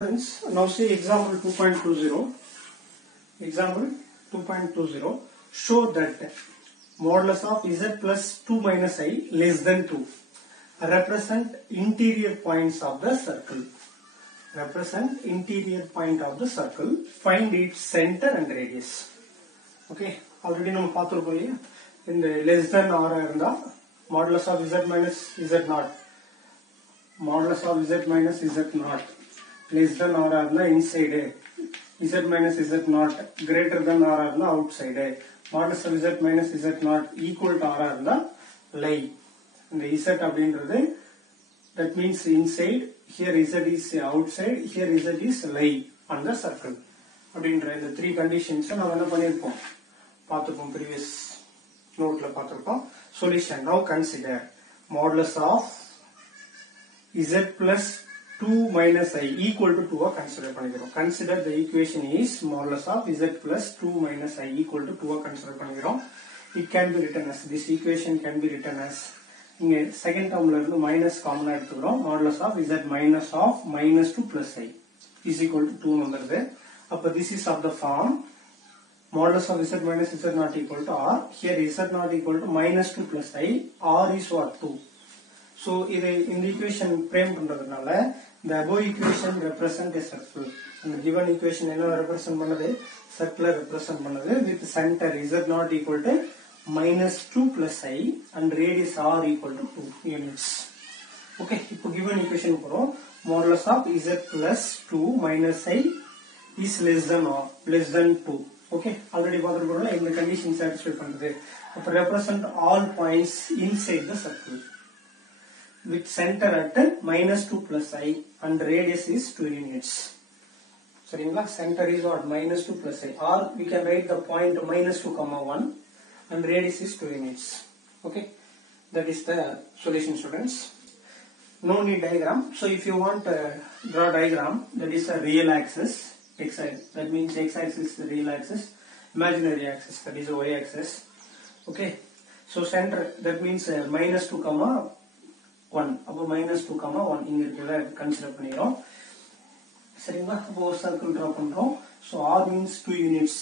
Friends, now see example 2.20. Example 2.20. Show that modulus of z plus 2 minus I less than 2 represent interior points of the circle. Represent interior point of the circle. Find its center and radius. Okay. Already we have in the less than or modulus of z minus z naught. Modulus of z minus z naught. Less than or inside z minus z naught greater than or outside modulus of z minus z naught equal to or lie and z அப்படின்றது that means inside, here z is outside, here z is lie on the circle அப்படின்ற இந்த three conditions நாம என்ன பண்ணிருப்போம் பார்த்திருப்போம் previous noteல பார்த்திருப்போம். Solution. Now consider modulus of z plus 2 minus I equal to 2 consider பண்ணிக்கிறோம். Consider the equation is modulus of z plus 2 minus I equal to 2 consider பண்ணிக்கிறோம். It can be written as, this equation can be written as, இங்க second termல இருந்து minus common எடுத்துக்கிறோம். Modulus of z minus of minus 2 plus I is equal to 2 வந்துருது. அப்ப this is of the form modulus of z minus z not equal to r. Here z not equal to minus 2 plus I. R is what? 2. So இதை இந்த equation frame பண்றதுனால the above equation represent a circle. And the given equation என்ன represent பண்ணது? Circular represent பண்ணது with center z not equal to minus 2 plus I and radius r equal to 2 units. Okay, இப்போ given equation போறோம். Modulus of z plus 2 minus I is less than or less than 2. Okay, already பார்த்திருக்கோம்ல இந்த condition satisfy பண்ணுது. அப்ப represent all points inside the circle with center at minus 2 plus I and radius is 2 units. சரிங்களா? Center is what? Minus 2 plus I, or we can write the point minus 2 comma 1 and radius is 2 units. Okay, that is the solution, students. No need diagram. So if you want to draw diagram, that is a real axis, x, that means x axis is the real axis, imaginary axis, that is y axis. Okay, so center, that means minus 2 comma 1, அப்போ minus 2 comma 1 இங்க இருக்கிறத consider பண்ணிரோம். சரிங்களா? அப்போ ஒரு circle draw பண்றோம். So r means 2 units.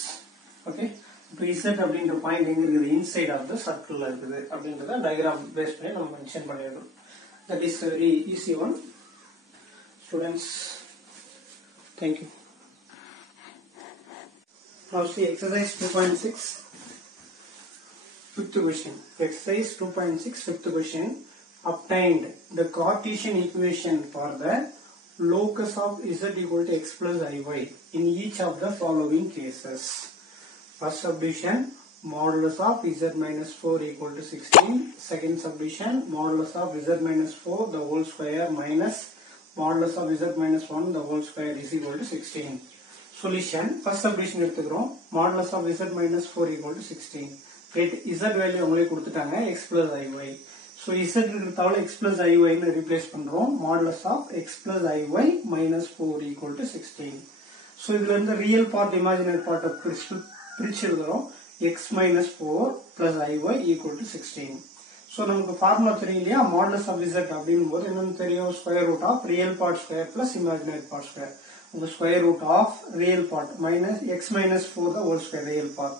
Okay, இப்போ z அப்படிங்கற point எங்க இருக்குது? இன்சைட் ஆஃப் தி சர்க்கிள்ல இருக்குது அப்படிங்கறத டயகிராம் பேஸ் பண்ணி நம்ம mention பண்ணிரோம். That is very easy one, students. Thank you. Now see exercise 2.6, fifth question. Exercise 2.6, fifth question. Obtained the Cartesian equation for the locus of z equal to x plus iy in each of the following cases. First subdivision, modulus of z minus 4 equal to 16. Second subdivision, modulus of z minus 4 the whole square minus modulus of z minus 1 the whole square is equal to 16. Solution. First subdivision எடுத்துக்கிறோம். Modulus of z minus 4 equal to 16. Get z value உங்களுக்கு கொடுத்துட்டாங்க x plus iy. So z இருக்கிறதால x plus iy ன்னு replace பண்றோம். Modulus of x plus iy minus 4 equal to 16. So இதுல இருந்து real part imaginary part பிரிச்சு எழுதுறோம். x minus 4 plus iy equal to 16. So நமக்கு ஃபார்முலா தெரியும் இல்லையா? Modulus of z அப்படிங்கும்போது என்னன்னு தெரியும்? Square root of real part square plus imaginary part square. The square root of real part minus x minus 4 the whole square, real part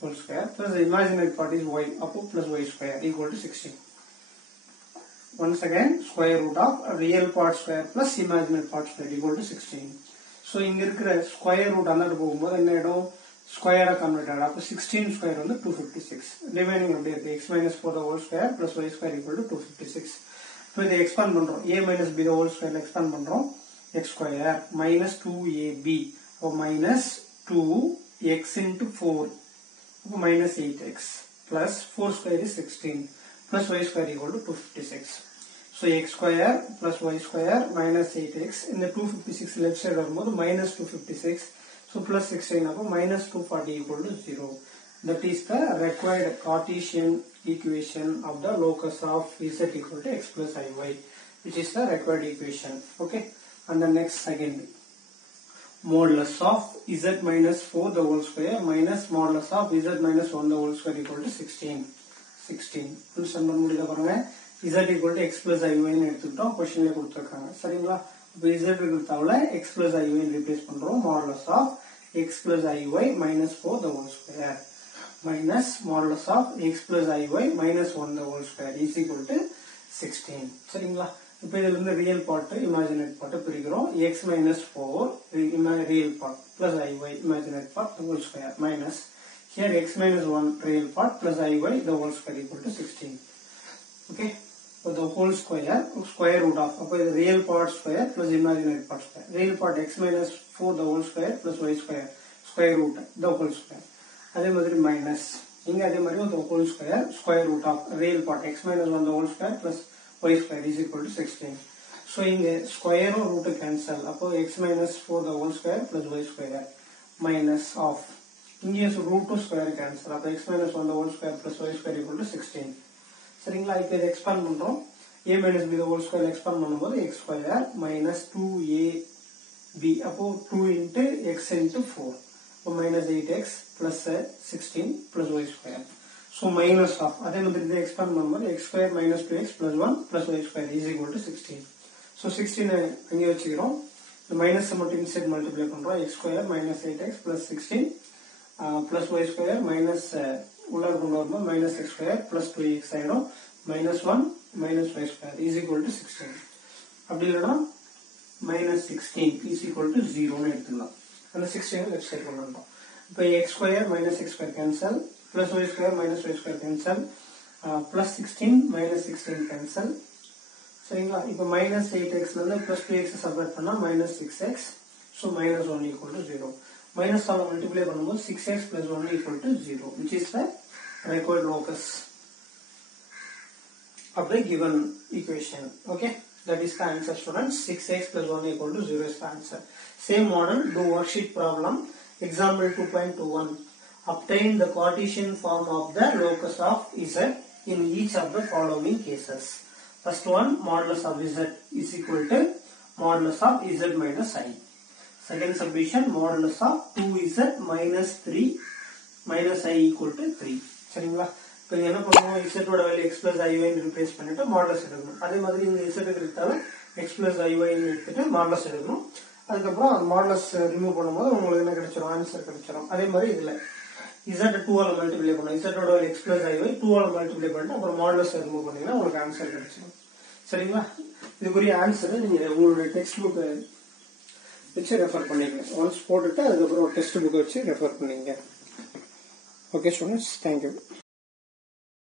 whole square plus the imaginary part is y up plus y square equal to 16. Once again, square root of real part square plus imaginary part square equal to 16. So இங்க இருக்கிற square root அந்தட்டு போகும்போது என்ன ஆயிடும்? ஸ்கொயரா convert ஆகும். அப்ப 16 square வந்து 256. Remaining அப்படியே இருக்கு. x minus 4 the whole square plus y square equal to 256. இப்போ இதை எக்ஸ்பாண்ட் பண்றோம். a minus b the whole square expand பண்றோம். x square minus 2ab அப்ப minus 2x into 4 அப்ப minus 8x plus 4 square is 16 plus y square equal to 256. So x square plus y square minus 8x in the 256 left side வரும்போது minus 256. So plus 16 அப்ப minus 240 equal to 0. That is the required Cartesian equation of the locus of z equal to x plus iy, which is the required equation. Okay. And the next second, modulus of z minus 4 the whole square minus modulus of z minus 1 the whole square equal to 16. 16. Full sum முடியல பாருங்க. z equal to x plus iy ன்னு எடுத்துட்டோம். क्वेश्चनல கொடுத்திருக்காங்க. சரிங்களா? இப்போ z இருக்கிறதால x plus iy replace பண்றோம் modulus of x plus iy minus 4 the whole square minus modulus of x plus iy minus 1 the whole square is equal to 16. சரிங்களா? இப்போ இதில இருந்து ரியல் பார்ட் இமேஜினரி பார்ட் பிரிக்கிறோம். x minus 4 real part plus iy imaginary part the whole square minus here x minus 1 real part plus iy the whole square equal to 16. Okay? So the whole square root of அப்போ இது real part square plus imaginary part square. Real part x minus 4 the whole square plus y square root the whole square. அதே மாதிரி minus இங்க அதே மாதிரி the whole square root of real part x minus 1 the whole square plus y square is equal to 16. So இங்க square root cancel அப்போ x minus 4 the whole square plus y square minus of இங்க root square cancel அப்போ x minus 1 the whole square plus y square equal to 16. சரிங்களா? இப்போ இதை expand பண்றோம். a minus b the whole square expand பண்ணும்போது x square minus 2ab அப்போ 2 into x into 4 அப்போ minus 8x plus 16 plus y square. So minus of அதே மாதிரி இதை எக்ஸ்பாண்ட் பண்ணும்போது x square minus 2x plus 1 plus y square is equal to 16. So 16 அங்கே வச்சுக்கிறோம். இந்த மைனஸ் மட்டும் இன்சைட் மல்டிப்ளை பண்றோம். x square minus 8x plus 16 plus y square minus உள்ளார கொண்டு வரும்போது minus x square plus 2x ஆயிடும் minus 1 minus y square is equal to 16. அப்படி இல்லைனா minus 16 is equal to 0 ன்னு எடுத்துக்கலாம். அந்த 16 லெஃப்ட் சைடு கொண்டு வந்துட்டோம். இப்போ x square minus x square cancel plus y square minus y square cancel plus 16 minus 16 cancel. சரிங்களா? இப்போ minus 8x ல இருந்து plus 2x சப்ராக்ட் பண்ணா minus 6x. So minus 1 equal to 0. Minus ஆல மல்டிப்ளை பண்ணும்போது 6x plus 1 equal to 0 which is the required locus of the given equation. Okay, that is the answer, students. 6x plus 1 equal to 0 is the answer. Same model, do worksheet problem. Example 2.21. Obtain the Cartesian form of the locus of z in each of the following cases. First one, modulus of z is equal to modulus of z minus I. Second subdivision, modulus of 2z minus 3 minus I equal to 3. சரிங்களா? இப்போ என்ன பண்ணுவோம், z ஓட value x plus iy ன்னு replace பண்ணிட்டு modulus எடுக்கணும். அதே மாதிரி இந்த z எடுத்தால x plus iy ன்னு எடுத்துட்டு மாடுலஸ் எடுக்கணும். அதுக்கப்புறம் அந்த மாடுலஸ் ரிமூவ் பண்ணும்போது உங்களுக்கு என்ன கிடைச்சிரும், ஆன்சர் கிடைச்சிரும். அதே மாதிரி இதுல z 2 ஆல மல்டிப்ளை பண்ணனும். z ஓட வேல்யூ x plus iy 2 ஆல மல்டிப்ளை பண்ணிட்டு அப்புறம் மாடுலஸ் ரிமூவ் பண்ணீங்கன்னா உங்களுக்கு ஆன்சர் கிடைச்சிரும். சரிங்களா? இதுக்குரிய ஆன்சர் நீங்க உங்களுடைய டெக்ஸ்ட் புக் வச்சு ரெஃபர் பண்ணிக்கங்க. ஒன்ஸ் போட்டுட்டு அதுக்கப்புறம் டெக்ஸ்ட் புக் வச்சு ரெஃபர் பண்ணீங்க. Okay students, thank you.